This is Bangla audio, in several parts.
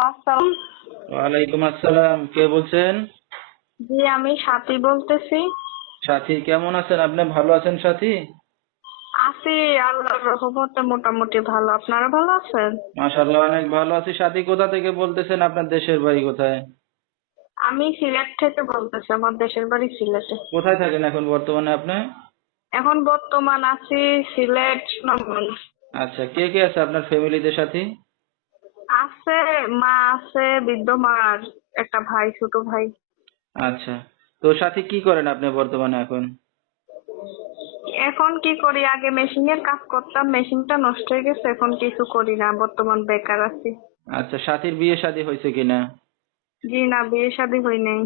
আসসালাম। ওয়ালাইকুম আসসালাম কে বলছেন? জি আমি সাথী বলতেছি। সাথী কেমন আছেন? আপনি ভালো আছেন সাথী? আছি আল্লাহর রহমতে মোটামুটি ভালো। আপনারা ভালো আছেন? মাশাআল্লাহ অনেক ভালো আছি। সাথী কোথা থেকে বলতেছেন আপনার দেশের বাড়ি কোথায়? আমি সিলেট থেকে বলতেছি আমার দেশের বাড়ি সিলেটে। কোথায় থাকেন এখন বর্তমানে আপনি? এখন বর্তমান আছি সিলেট সুনামগঞ্জ আচ্ছা কে কে আছে আপনার ফ্যামিলিতে সাথী? আছে মা আছে বৃদ্ধ মা আর একটা ভাই ছোট ভাই। আচ্ছা। তো সাথী কি করেন আপনি বর্তমানে এখন? এখন কি করি? আগে মেশিনের কাজ করতাম মেশিনটা নষ্ট হয়ে গেছে এখন কিছু করি না বর্তমান বেকার আছি। আচ্ছা সাথীর বিয়ে শাদী হয়েছে কিনা? জি না বিয়ে শাদী হই নাই।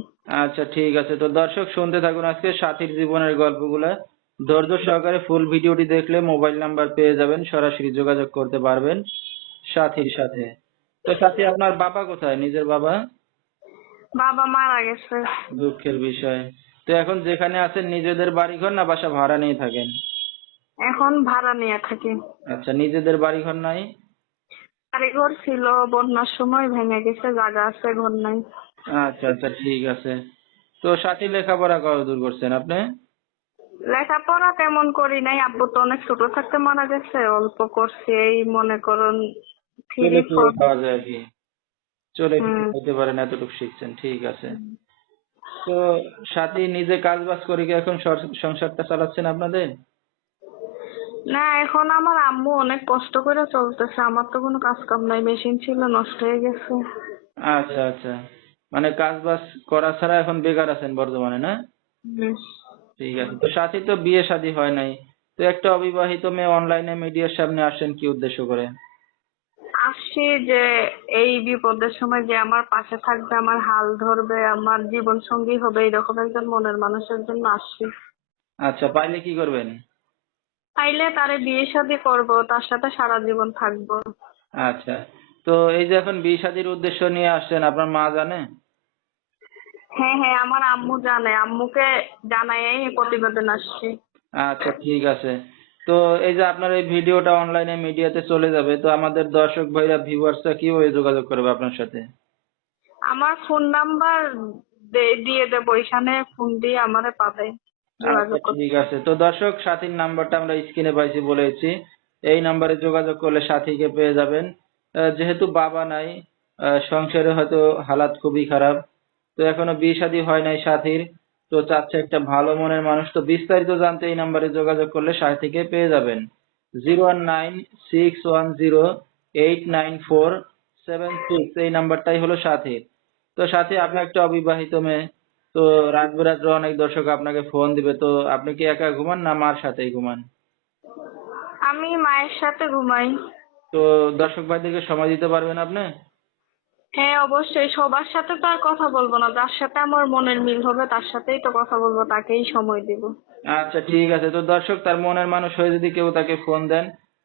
আচ্ছা ঠিক আছে। তো দর্শক শুনতে থাকুন আজকে সাথীর জীবনের গল্পগুলো। ধৈর্য সহকারে ফুল ভিডিওটি দেখলে মোবাইল নাম্বার পেয়ে যাবেন সরাসরি যোগাযোগ করতে পারবেন সাথীর সাথে। তো সাথী আপনার বাবা কোথায়? নিজের বাবা? বাবা মারা গেছে। দুঃখের বিষয়। তো এখন যেখানে আছেন নিজেদের বাড়ি ঘর না বাসা ভাড়া নিয়ে থাকেন? এখন ভাড়া নিয়ে থাকি। আচ্ছা নিজেদের বাড়ি ঘর নাই? বাড়িঘর ছিল বন্যার সময় ভেঙে গেছে জায়গা আছে ঘর নাই। আচ্ছা আচ্ছা ঠিক আছে। তো সাথী লেখাপড়া কতদূর করছেন আপনি? লেখাপড়া তেমন করি নাই। আব্বু তো অনেক ছোট থাকতে মারা গেছে অল্প করছি এই মনে করুন চলে খাওয়া যায়। কি। চলে। খাইতে পারেন এতটুকু শিখছেন ঠিক আছে। তো সাথী নিজে কাজ বাজ করে কি এখন সর- সংসারটা চালাচ্ছেন আপনাদের? না এখন আমার আম্মু অনেক কষ্ট করে চলতেছে। আমার তো কোনো কাজ কাম নাই মেশিন ছিল নষ্ট হয়ে গেছে। আচ্ছা আচ্ছা। মানে কাজ বাজ করা ছাড়া এখন বেকার আছেন বর্তমানে না? ঠিক আছে। তো সাথী তো বিয়ে শাদী হয় নাই। তো একটা অবিবাহিত মেয়ে অনলাইনে মিডিয়ার সামনে আসেন কি উদ্দেশ্য করে? আসছি যে এই বিপদের সময় যে আমার পাশে থাকবে আমার হাল ধরবে আমার জীবন সঙ্গী হবে এরকম একজন মনের মানুষের জন্য আসছি। আচ্ছা পাইলে কি করবেন? চাইলে তারে বিয়ে শাদী করব তার সাথে সারা জীবন থাকব। আচ্ছা তো এই যে এখন বিয়ে শাদীর উদ্দেশ্য নিয়ে আসছেন আপনার মা জানে? হ্যাঁ হ্যাঁ আমার আম্মু জানে। আম্মুকে জানাই প্রতিবেদন আসছি। আচ্ছা ঠিক আছে। তো এই যে আপনার এই ভিডিওটা অনলাইনে মিডিয়াতে চলে যাবে তো আমাদের দর্শক ভাইরা ভিউয়ার্সরা কীভাবে যোগাযোগ করবে আপনার সাথে? আমার ফোন নাম্বার দিয়ে দেবো ওইখানে ফোন দিয়ে আমারে পাবে আচ্ছা ঠিক আছে। তো দর্শক সাথীর নাম্বারটা আমরা স্ক্রিনে পাইছি বলেছি এই নাম্বারে যোগাযোগ করলে সাথীকে পেয়ে যাবেন। যেহেতু বাবা নাই সংসারে হয়তো হালাত খুবই খারাপ। তো এখনও বিয়ে শাদী হয় নাই সাথীর। তো চাচ্ছে একটা ভালো মনের মানুষ। তো বিস্তারিত জানতে এই নাম্বারে যোগাযোগ করলে সাথীকে পেয়ে যাবেন। Zero one nine six one zero eight nine four seven six এই নাম্বারটাই হলো সাথীর তো সাথী আপনি একটা অবিবাহিত মেয়ে। তো রাত বেরাত্রে অনেক দর্শক আপনাকে ফোন দিবে। তো আপনি কি একা ঘুমান না মার সাথেই ঘুমান? আমি মায়ের সাথে ঘুমাই। তো দর্শক ভাইদেরকে সময় দিতে পারবেন আপনি? হ্যাঁ অবশ্যই। সবার সাথে তো আর কথা বলব না। যার সাথে আমার মনের মিল হবে, তার সাথেই তো কথা বলব। তাকেই সময় দিব। আচ্ছা ঠিক আছে। তো দর্শক, তার মনের মানুষ হয়ে যদি কেউ তাকে ফোন দেন